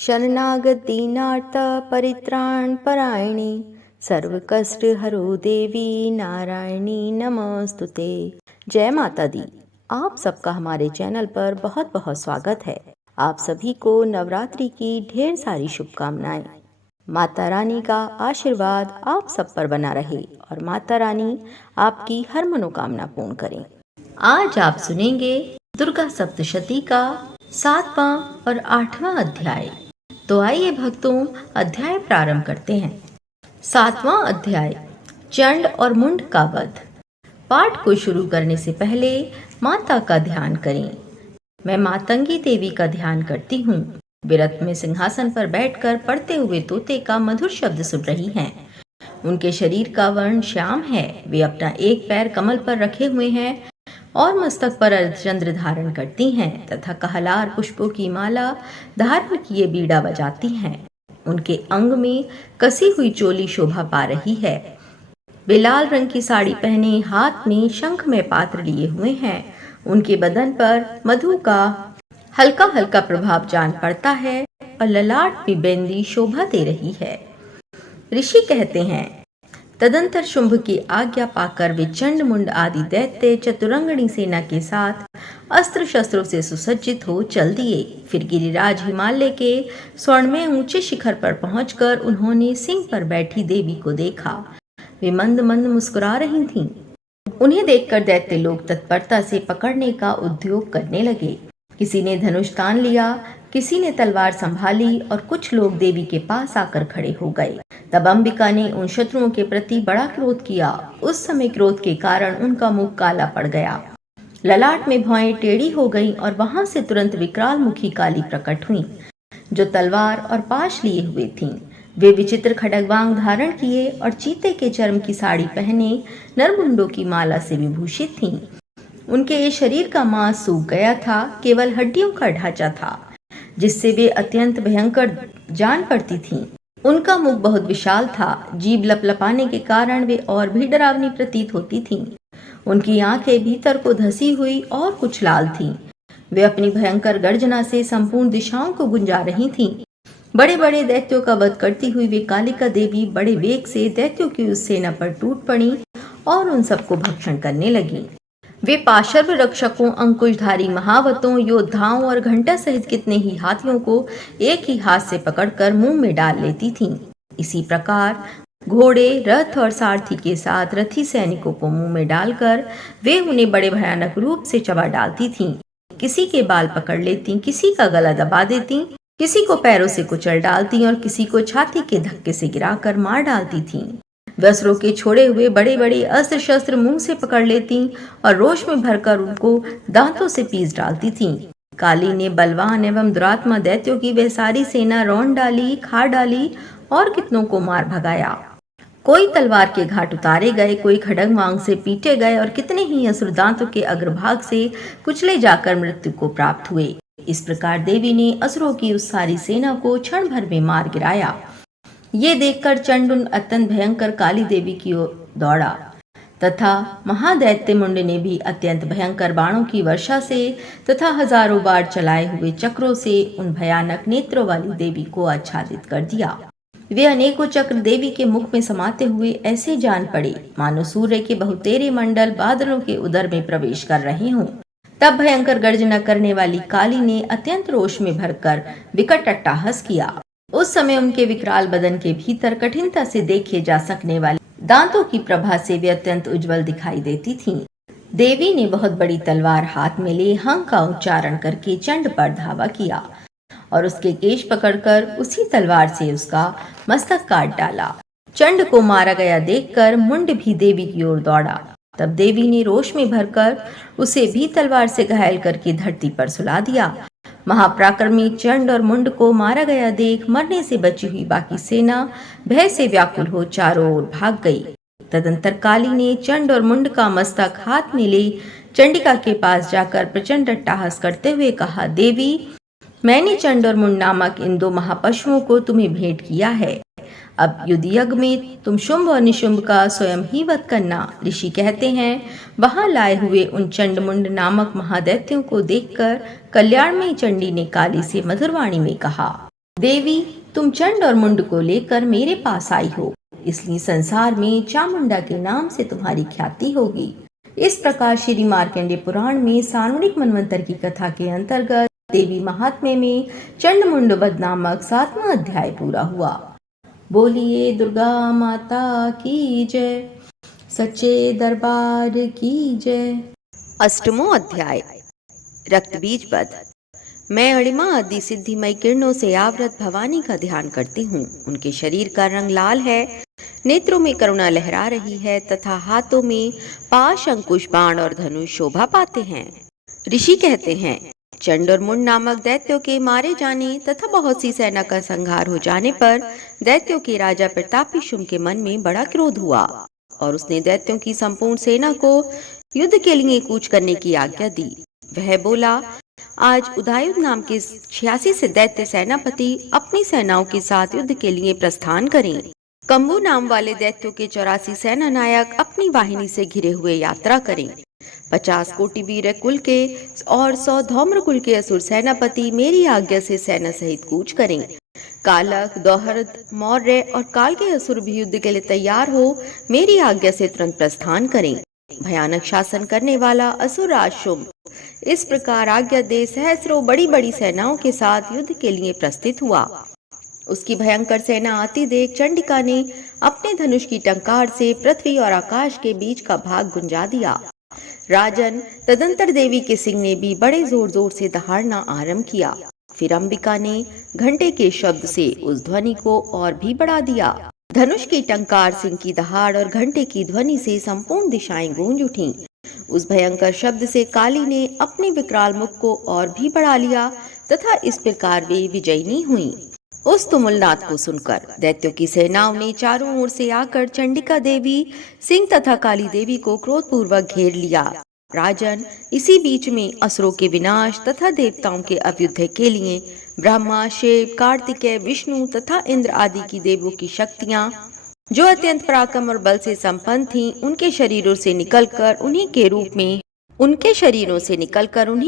शरणागत परित्राण परायणे सर्वकष्ट हरो देवी नारायणी नमस्तुते। जय माता दी। आप सबका हमारे चैनल पर बहुत बहुत स्वागत है। आप सभी को नवरात्रि की ढेर सारी शुभकामनाएं। माता रानी का आशीर्वाद आप सब पर बना रहे और माता रानी आपकी हर मनोकामना पूर्ण करें। आज आप सुनेंगे दुर्गा सप्तशती का 7वां और 8वां अध्याय। तो आइए भक्तों, अध्याय प्रारंभ करते हैं। 7वां अध्याय, चंड और मुंड का वध। पाठ को शुरू करने से पहले माता का ध्यान करें। मैं मातंगी देवी का ध्यान करती हूँ। विरत में सिंहासन पर बैठकर पढ़ते हुए तोते का मधुर शब्द सुन रही हैं। उनके शरीर का वर्ण श्याम है। वे अपना एक पैर कमल पर रखे हुए हैं और मस्तक पर अर्धचंद्र धारण करती हैं तथा कहलार पुष्पों की माला धारण किए बीड़ा बजाती हैं। उनके अंग में कसी हुई चोली शोभा पा रही है। वे लाल रंग की साड़ी पहने हाथ में शंख में पात्र लिए हुए हैं। उनके बदन पर मधु का हल्का हल्का प्रभाव जान पड़ता है और ललाट में बेंदी शोभा दे रही है। ऋषि कहते हैं, तदंतर शुंभ की आज्ञा पाकर वे चंड मुंड आदि दैत्य चतुरंगणी सेना के साथ अस्त्र शस्त्रों से सुसज्जित हो चल दिए। फिर गिरिराज हिमालय के स्वर्णमय ऊंचे शिखर पर पहुंचकर उन्होंने सिंह पर बैठी देवी को देखा। वे मंद मंद मुस्कुरा रही थीं। उन्हें देखकर दैत्य लोग तत्परता से पकड़ने का उद्योग करने लगे। किसी ने धनुष तान लिया, किसी ने तलवार संभाली और कुछ लोग देवी के पास आकर खड़े हो गए। तब अंबिका ने उन शत्रुओं के प्रति बड़ा क्रोध किया। उस समय क्रोध के कारण उनका मुख काला पड़ गया, ललाट में भौएं टेढ़ी हो गईं और वहां से तुरंत विकराल मुखी काली प्रकट हुई, जो तलवार और पाश लिए हुए थीं। वे विचित्र खड्गवांग धारण किए और चीते के चर्म की साड़ी पहने नरमुंडों की माला से विभूषित थीं। उनके शरीर का मांस सूख गया था, केवल हड्डियों का ढांचा था, जिससे वे अत्यंत भयंकर जान पड़ती थीं। उनका मुख बहुत विशाल था, जीभ लपलपाने के कारण वे और भी डरावनी प्रतीत होती थीं। उनकी आंखें भीतर को धसी हुई और कुछ लाल थीं। वे अपनी भयंकर गर्जना से संपूर्ण दिशाओं को गुंजा रही थीं। बड़े बड़े दैत्यों का वध करती हुई वे कालिका देवी बड़े वेग से दैत्यों की उस सेना पर टूट पड़ी और उन सबको भक्षण करने लगी। वे पाशर्व रक्षकों, अंकुशधारी महावतों, योद्धाओं और घंटा सहित कितने ही हाथियों को एक ही हाथ से पकड़कर मुंह में डाल लेती थीं। इसी प्रकार घोड़े, रथ और सारथी के साथ रथी सैनिकों को मुंह में डालकर वे उन्हें बड़े भयानक रूप से चबा डालती थीं। किसी के बाल पकड़ लेती, किसी का गला दबा देती, किसी को पैरों से कुचल डालती और किसी को छाती के धक्के से गिराकर मार डालती थीं। वस्त्रों के छोड़े हुए बड़े बड़े अस्त्र शस्त्र मुंह से पकड़ लेती और रोष में भरकर उनको दांतों से पीस डालती थीं। काली ने बलवान एवं दुरात्मा दैत्यों की वह सारी सेना रौंद डाली, खा डाली और कितनों को मार भगाया। कोई तलवार के घाट उतारे गए, कोई खड्गवांग से पीटे गए और कितने ही असुर दांतों के अग्रभाग से कुचले जाकर मृत्यु को प्राप्त हुए। इस प्रकार देवी ने असुरों की उस सारी सेना को क्षण भर में मार गिराया। ये देखकर चंड अत्यंत भयंकर काली देवी की ओर दौड़ा तथा महादैत्य मुंड ने भी अत्यंत भयंकर बाणों की वर्षा से तथा हजारों बार चलाए हुए चक्रों से उन भयानक नेत्रों वाली देवी को आच्छादित कर दिया। वे अनेकों चक्र देवी के मुख में समाते हुए ऐसे जान पड़े मानो सूर्य के बहुतेरे मंडल बादलों के उदर में प्रवेश कर रहे हों। तब भयंकर गर्जना करने वाली काली ने अत्यंत रोष में भरकर विकट अट्टहास किया। उस समय उनके विकराल बदन के भीतर कठिनता से देखे जा सकने वाले दांतों की प्रभा से वे अत्यंत उज्जवल दिखाई देती थीं। देवी ने बहुत बड़ी तलवार हाथ में ले हंग का उच्चारण करके चंड पर धावा किया और उसके केश पकड़कर उसी तलवार से उसका मस्तक काट डाला। चंड को मारा गया देखकर मुंड भी देवी की ओर दौड़ा। तब देवी ने रोष में भरकर उसे भी तलवार से घायल करके धरती पर सुला दिया। महापराक्रमी चंड और मुंड को मारा गया देख मरने से बची हुई बाकी सेना भय से व्याकुल हो चारों ओर भाग गई। तदंतर काली ने चंड और मुंड का मस्तक हाथ में ले चंडिका के पास जाकर प्रचंड अट्टहास करते हुए कहा, देवी, मैंने चंड और मुंड नामक इन 2 महापशुओं को तुम्हें भेंट किया है। अब युद्ध यज्ञ में तुम शुंभ और निशुंभ का स्वयं ही वध करना। ऋषि कहते हैं, वहां लाए हुए उन चंडमुंड नामक महादैत्यों को देखकर कल्याणमयी चंडी ने काली से मधुरवाणी में कहा, देवी, तुम चंड और मुंड को लेकर मेरे पास आई हो, इसलिए संसार में चामुंडा के नाम से तुम्हारी ख्याति होगी। इस प्रकार श्री मार्कंडेय पुराण में सारणिक मनवंतर की कथा के अंतर्गत देवी महात्म्य में चंड मुंड वध नामक 7वां अध्याय पूरा हुआ। बोलिए दुर्गा माता की जय, सच्चे दरबार की जय। 8वां अध्याय रक्तबीज वध। मैं अणिमा आदि सिद्धिमय किरणों से आवृत भवानी का ध्यान करती हूँ। उनके शरीर का रंग लाल है, नेत्रों में करुणा लहरा रही है तथा हाथों में पाश, अंकुश, बाण और धनुष शोभा पाते हैं। ऋषि कहते हैं, चंड और मुंड नामक दैत्यों के मारे जाने तथा बहुत सी सेना का संहार हो जाने पर दैत्यों के राजा प्रतापी शुंभ के मन में बड़ा क्रोध हुआ और उसने दैत्यों की संपूर्ण सेना को युद्ध के लिए कूच करने की आज्ञा दी। वह बोला, आज उदयुक्त नाम के 86 से दैत्य सेनापति अपनी सेनाओं के साथ युद्ध के लिए प्रस्थान करें। कंबू नाम वाले दैत्यों के 84 सेना नायक अपनी वाहिनी से घिरे हुए यात्रा करें। 50 कोटि वीर कुल के और 100 धौम्र कुल के असुर सेनापति मेरी आज्ञा से सेना सहित कूच करें। कालक, दौहर्द, मौर्य और काल के असुर भी युद्ध के लिए तैयार हो मेरी आज्ञा से तुरंत प्रस्थान करें। भयानक शासन करने वाला असुरराज शुंभ इस प्रकार आज्ञा दे सहस्रों बड़ी बड़ी सेनाओं के साथ युद्ध के लिए प्रस्थित हुआ। उसकी भयंकर सेना आती देख चंडिका ने अपने धनुष की टंकार से पृथ्वी और आकाश के बीच का भाग गुंजा दिया। राजन, तदंतर देवी के सिंह ने भी बड़े जोर जोर से दहाड़ना आरंभ किया। फिर अंबिका ने घंटे के शब्द से उस ध्वनि को और भी बढ़ा दिया। धनुष की टंकार, सिंह की दहाड़ और घंटे की ध्वनि से संपूर्ण दिशाएं गूंज उठीं। उस भयंकर शब्द से काली ने अपने विकराल मुख को और भी बढ़ा लिया तथा इस प्रकार वे विजयी हुईं। उस तुमुलनाद को सुनकर दैत्यों की सेनाओं ने चारों ओर से आकर चंडिका देवी, सिंह तथा काली देवी को क्रोधपूर्वक घेर लिया। राजन, इसी बीच में असुरों के विनाश तथा देवताओं के अभ्युदय के लिए ब्रह्मा, शिव, कार्तिकेय, विष्णु तथा इंद्र आदि की देवों की शक्तियां जो अत्यंत पराक्रम और बल से संपन्न थीं, उनके शरीरों से निकलकर उन्हीं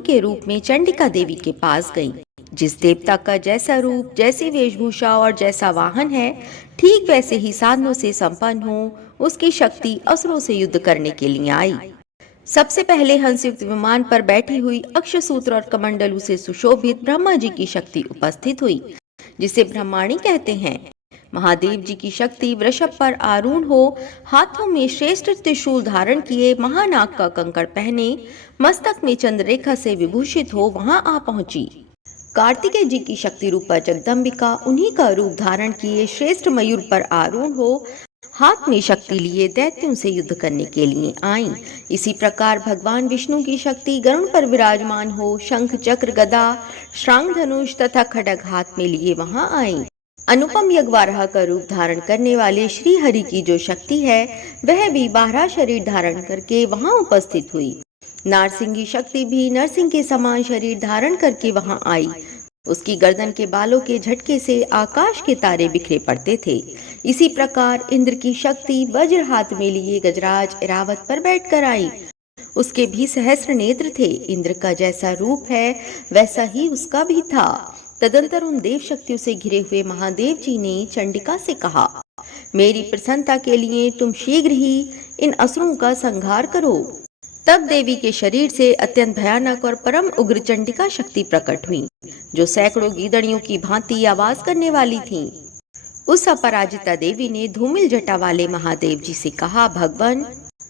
के रूप में चंडिका देवी के पास गईं। जिस देवता का जैसा रूप, जैसी वेशभूषा और जैसा वाहन है, ठीक वैसे ही साधनों से संपन्न हो, उसकी शक्ति असुरों से युद्ध करने के लिए आई। सबसे पहले हंसयुक्त विमान पर बैठी हुई अक्षसूत्र और कमंडलू से सुशोभित ब्रह्मा जी की शक्ति उपस्थित हुई, जिसे ब्रह्माणी कहते हैं। महादेव जी की शक्ति वृषभ पर आरूढ़ हो, हाथों में श्रेष्ठ त्रिशूल धारण किए, महानाग का कंकड़ पहने, मस्तक में चंद्ररेखा से विभूषित हो वहां आ पहुंची। कार्तिकेय जी की शक्ति रूपा जगदम्बिका उन्हीं का रूप धारण किए श्रेष्ठ मयूर पर आरूढ़ हो, हाथ में शक्ति लिए दैत्यों से युद्ध करने के लिए आईं। इसी प्रकार भगवान विष्णु की शक्ति गरुड़ पर विराजमान हो, शंख, चक्र, गदा, श्रांग, धनुष तथा खड्ग हाथ में लिए वहां आईं। अनुपम यज्ञवाराह का रूप धारण करने वाले श्री हरि की जो शक्ति है, वह भी 12 शरीर धारण करके वहां उपस्थित हुई। नारसिंह की शक्ति भी नरसिंह के समान शरीर धारण करके वहां आई। उसकी गर्दन के बालों के झटके से आकाश के तारे बिखरे पड़ते थे। इसी प्रकार इंद्र की शक्ति वज्र हाथ में लिए गजराज ऐरावत पर बैठकर आई। उसके भी सहस्र नेत्र थे। इंद्र का जैसा रूप है वैसा ही उसका भी था। तदंतर उन देव शक्तियों से घिरे हुए महादेव जी ने चंडिका से कहा, मेरी प्रसन्नता के लिए तुम शीघ्र ही इन असुरों का संहार करो। तब देवी के शरीर से अत्यंत भयानक और परम उग्र चंडिका शक्ति प्रकट हुई, जो सैकड़ों गीदड़ियों की भांति आवाज करने वाली थीं। उस अपराजिता देवी ने धूमिल जटा वाले महादेव जी से कहा, भगवान,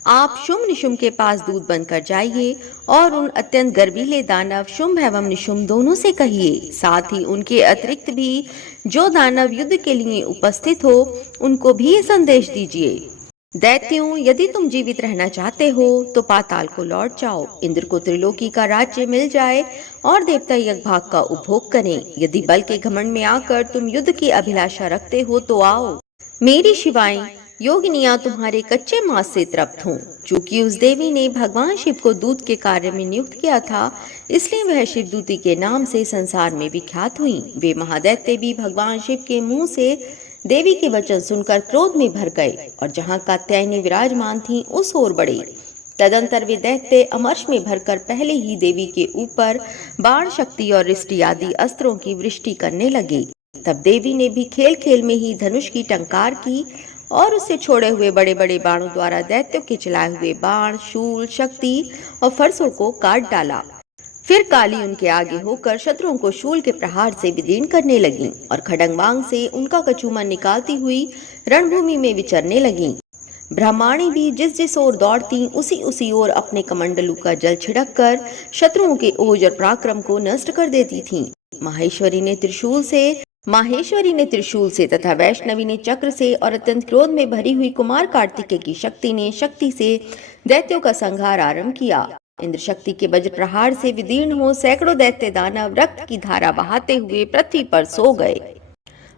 आप शुंभ निशुंभ के पास दूत बनकर जाइए और उन अत्यंत गर्वीले दानव शुंभ एवं निशुंभ दोनों से कहिए, साथ ही उनके अतिरिक्त भी जो दानव युद्ध के लिए उपस्थित हो उनको भी ये संदेश दीजिए, दैत्यों, यदि तुम जीवित रहना चाहते हो तो पाताल को लौट जाओ। इंद्र को त्रिलोकी का राज्य मिल जाए और देवता यज्ञभाग का उपभोग करें। यदि बल के घमंड में आकर तुम युद्ध की अभिलाषा रखते हो तो आओ। मेरी शिवाएं योगिनियां तुम्हारे कच्चे मांस से तृप्त हों। चूंकि उस देवी ने भगवान शिव को दूत के कार्य में नियुक्त किया था, इसलिए वह शिवदूती के नाम से संसार में विख्यात हुई। वे महादैत्य भी भगवान शिव के मुंह से देवी के वचन सुनकर क्रोध में भर गए और जहाँ कात्यायनी विराजमान थी उस ओर बढ़े। तदंतर वे दैत्य अमर्ष में भरकर पहले ही देवी के ऊपर बाण शक्ति और रिष्टि आदि अस्त्रों की वृष्टि करने लगे। तब देवी ने भी खेल खेल में ही धनुष की टंकार की और उससे छोड़े हुए बड़े बड़े बाणों द्वारा दैत्यों के चलाए हुए बाण, शूल, शक्ति और फरसों को काट डाला। फिर काली उनके आगे होकर शत्रुओं को शूल के प्रहार से विदीर्ण करने लगी और खड़गवांग से उनका कछुमन निकालती हुई रणभूमि में विचरने लगी। ब्रह्माणी भी जिस जिस ओर दौड़ती उसी उसी ओर अपने कमंडलू का जल छिड़क कर शत्रुओं के ओज और पराक्रम को नष्ट कर देती थीं। माहेश्वरी ने त्रिशूल से तथा वैष्णवी ने चक्र से और अत्यंत क्रोध में भरी हुई कुमार कार्तिकेय की शक्ति ने शक्ति से दैत्यों का संहार आरंभ किया। इंद्र शक्ति के वज्र प्रहार से विदीर्ण हो सैकड़ों दैत्य दानव रक्त की धारा बहाते हुए पृथ्वी पर सो गए।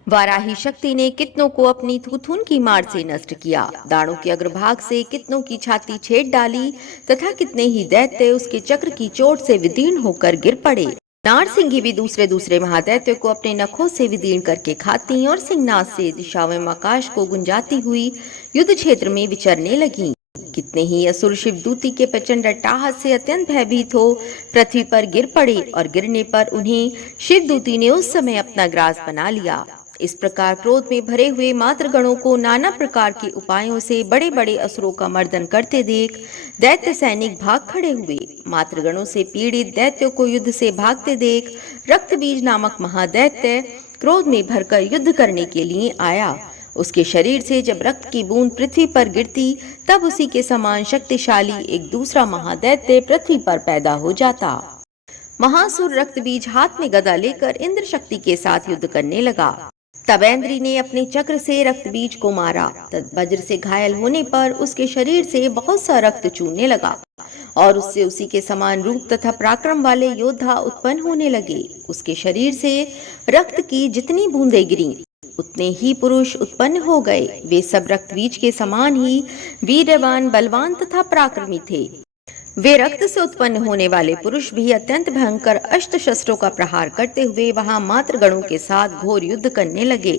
वाराही शक्ति ने कितनों को अपनी थुथुन की मार से नष्ट किया, दानों के अग्रभाग से कितनों की छाती छेद डाली तथा कितने ही दैत्य उसके चक्र की चोट से विदीर्ण होकर गिर पड़े। नारसिंही भी दूसरे महादैत्यों को अपने नखों से विदीर्ण करके खाती और सिंहनाद से दिशाओं में आकाश को गुंजाती हुई युद्ध क्षेत्र में विचरने लगी। कितने ही असुर शिवदूती के प्रचंड अट्टहास से अत्यंत भयभीत हो पृथ्वी पर गिर पड़े और गिरने पर उन्हें शिवदूती ने उस समय अपना ग्रास बना लिया। इस प्रकार क्रोध में भरे हुए मातृगणों को नाना प्रकार के उपायों से बड़े बड़े असुरों का मर्दन करते देख दैत्य सैनिक भाग खड़े हुए। मातृगणों से पीड़ित दैत्यों को युद्ध से भागते देख रक्तबीज नामक महादैत्य क्रोध में भरकर युद्ध करने के लिए आया। उसके शरीर से जब रक्त की बूंद पृथ्वी पर गिरती तब उसी के समान शक्तिशाली एक दूसरा महादैत्य पृथ्वी पर पैदा हो जाता। महासुर रक्तबीज हाथ में गदा लेकर इंद्र शक्ति के साथ युद्ध करने लगा। तब ऐन्द्री ने अपने चक्र से रक्तबीज को मारा। तब वज्र से घायल होने पर उसके शरीर से बहुत सा रक्त चूने लगा और उससे उसी के समान रूप तथा पराक्रम वाले योद्धा उत्पन्न होने लगे। उसके शरीर से रक्त की जितनी बूंदें गिरी उतने ही पुरुष उत्पन्न हो गए। वे सब रक्तबीज के समान ही वीरवान, बलवान तथा पराक्रमी थे। वे रक्त से उत्पन्न होने वाले पुरुष भी अत्यंत भयंकर अस्त्र शस्त्रों का प्रहार करते हुए वहां मातृगणों के साथ घोर युद्ध करने लगे।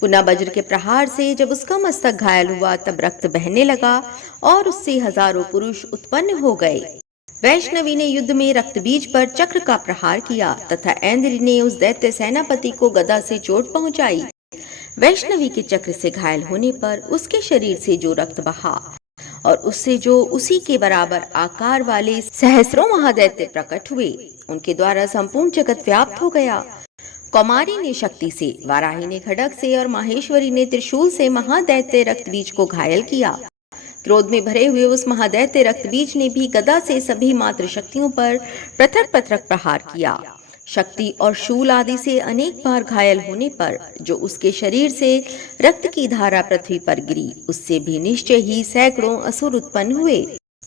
पुनः वज्र के प्रहार से जब उसका मस्तक घायल हुआ तब रक्त बहने लगा और उससे हजारों पुरुष उत्पन्न हो गए। वैष्णवी ने युद्ध में रक्तबीज पर चक्र का प्रहार किया तथा ऐन्द्री ने उस दैत्य सेनापति को गदा से चोट पहुंचाई। वैष्णवी के चक्र से घायल होने पर उसके शरीर से जो रक्त बहा और उससे जो उसी के बराबर आकार वाले सहस्रों महादैत्य प्रकट हुए, उनके द्वारा संपूर्ण जगत व्याप्त हो गया। कौमारी ने शक्ति से, वाराही ने खड्ग से और माहेश्वरी ने त्रिशूल से महादैत्य रक्तबीज को घायल किया। क्रोध में भरे हुए उस महादैत्य रक्तबीज ने भी गदा से सभी मातृ शक्तियों पर पृथक पृथक प्रहार किया। शक्ति और शूल आदि से अनेक बार घायल होने पर जो उसके शरीर से रक्त की धारा पृथ्वी पर गिरी, उससे भी निश्चय ही सैकड़ों असुर उत्पन्न हुए।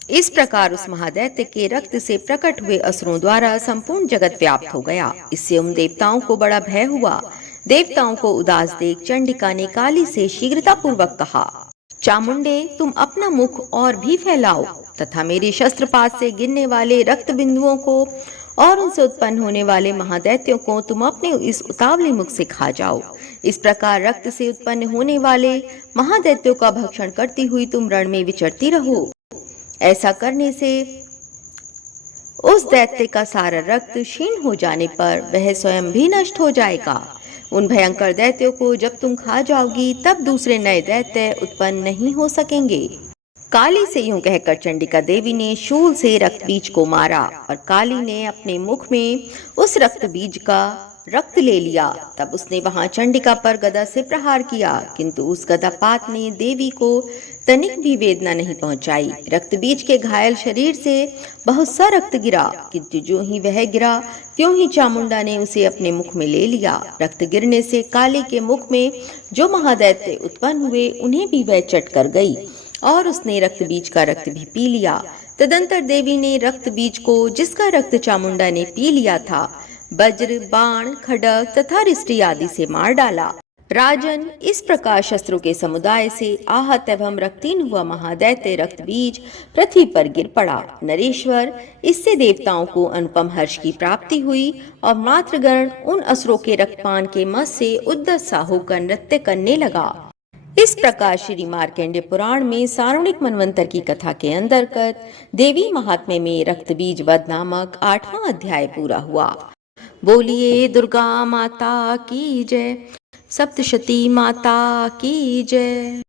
इस प्रकार उस महादैत्य के रक्त से प्रकट हुए असुरों द्वारा संपूर्ण जगत व्याप्त हो गया। इससे उन देवताओं को बड़ा भय हुआ। देवताओं को उदास देख चंडिका ने काली से शीघ्रता पूर्वक कहा, चामुंडे, तुम अपना मुख और भी फैलाओ तथा मेरे शस्त्रपात से गिरने वाले रक्त बिंदुओं को और उनसे उत्पन्न होने वाले महादैत्यों को तुम अपने इस उतावले मुख से खा जाओ। इस प्रकार रक्त से उत्पन्न होने वाले महादैत्यों का भक्षण करती हुई तुम रण में विचरती रहो। ऐसा करने से उस दैत्य का सारा रक्त क्षीण हो जाने पर वह स्वयं भी नष्ट हो जाएगा। उन भयंकर दैत्यों को जब तुम खा जाओगी तब दूसरे नए दैत्य उत्पन्न नहीं हो सकेंगे। काली से यूं कहकर चंडिका देवी ने शूल से रक्तबीज को मारा और काली ने अपने मुख में उस रक्तबीज का रक्त ले लिया। तब उसने वहां चंडिका पर गदा से प्रहार किया, किंतु उस गदापात ने देवी को तनिक भी वेदना नहीं पहुंचाई। रक्तबीज के घायल शरीर से बहुत सा रक्त गिरा, किंतु जो ही वह गिरा त्यों ही चामुंडा ने उसे अपने मुख में ले लिया। रक्त गिरने से काली के मुख में जो महादैत्य उत्पन्न हुए उन्हें भी वह चट कर गई और उसने रक्तबीज का रक्त भी पी लिया। तदंतर देवी ने रक्तबीज को, जिसका रक्त चामुंडा ने पी लिया था, वज्र, बाण, खड्ग तथा रिष्टि आदि से मार डाला। राजन, इस प्रकार शस्त्रों के समुदाय से आहत एवं रक्तहीन हुआ महादैत्य रक्तबीज पृथ्वी पर गिर पड़ा। नरेश्वर, इससे देवताओं को अनुपम हर्ष की प्राप्ति हुई और मातृगण उन असुरों के रक्तपान के मद से उद्दसा होकर नृत्य करने लगा। इस प्रकार श्री मार्कंडेय पुराण में सारुणिक मनवंतर की कथा के अंतर्गत देवी महात्म्य में रक्तबीज वध नामक 8वां अध्याय पूरा हुआ। बोलिए दुर्गा माता की जय, सप्तशती माता की जय।